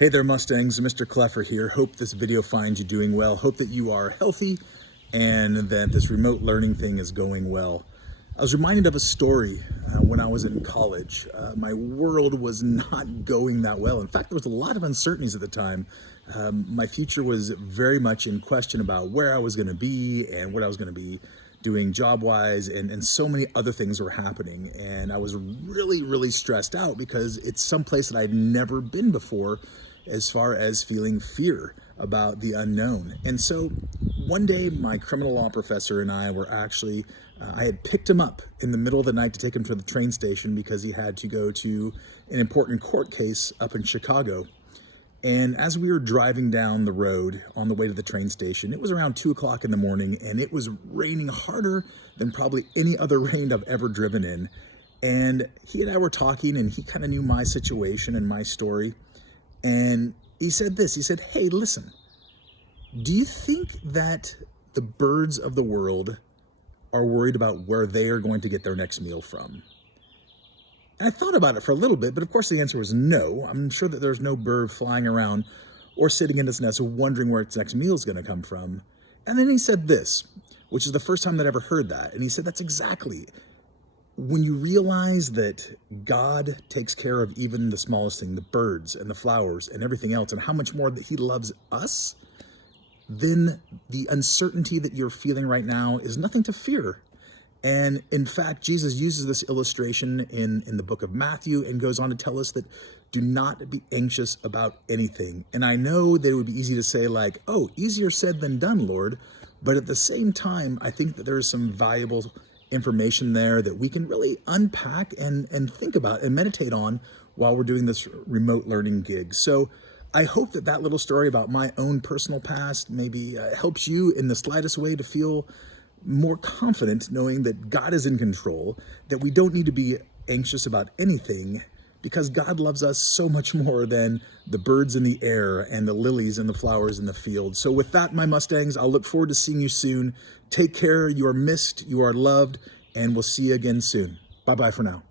Hey there, Mustangs. Mr. Kleffer here. Hope this video finds you doing well. Hope that you are healthy and that this remote learning thing is going well. I was reminded of a story when I was in college. My world was not going that well. In fact, there was a lot of uncertainties at the time. My future was very much in question about where I was going to be and what I was going to be doing job-wise, and so many other things were happening. And I was really stressed out because it's someplace that I'd never been before as far as feeling fear about the unknown. And so one day my criminal law professor and I were actually, I had picked him up in the middle of the night to take him to the train station because he had to go to an important court case up in Chicago. And as we were driving down the road on the way to the train station, it was around 2 o'clock in the morning, and it was raining harder than probably any other rain I've ever driven in. And he and I were talking, and he kind of knew my situation and my story. And he said this, he said, "Hey, listen, do you think that the birds of the world are worried about where they are going to get their next meal from?" And I thought about it for a little bit, but of course the answer was no. I'm sure that there's no bird flying around or sitting in its nest wondering where its next meal is going to come from. And then he said this, which is the first time that I ever heard that. And he said, that's exactly, when you realize that God takes care of even the smallest thing, the birds and the flowers and everything else, and how much more that he loves us, then the uncertainty that you're feeling right now is nothing to fear. And in fact, Jesus uses this illustration in the book of Matthew and goes on to tell us that do not be anxious about anything. And I know that it would be easy to say like, oh, easier said than done, Lord. But at the same time, I think that there is some valuable information there that we can really unpack and think about and meditate on while we're doing this remote learning gig. So I hope that that little story about my own personal past maybe helps you in the slightest way to feel more confident knowing that God is in control, that we don't need to be anxious about anything because God loves us so much more than the birds in the air and the lilies and the flowers in the field. So with that, my Mustangs, I'll look forward to seeing you soon. Take care. You are missed. You are loved. And we'll see you again soon. Bye-bye for now.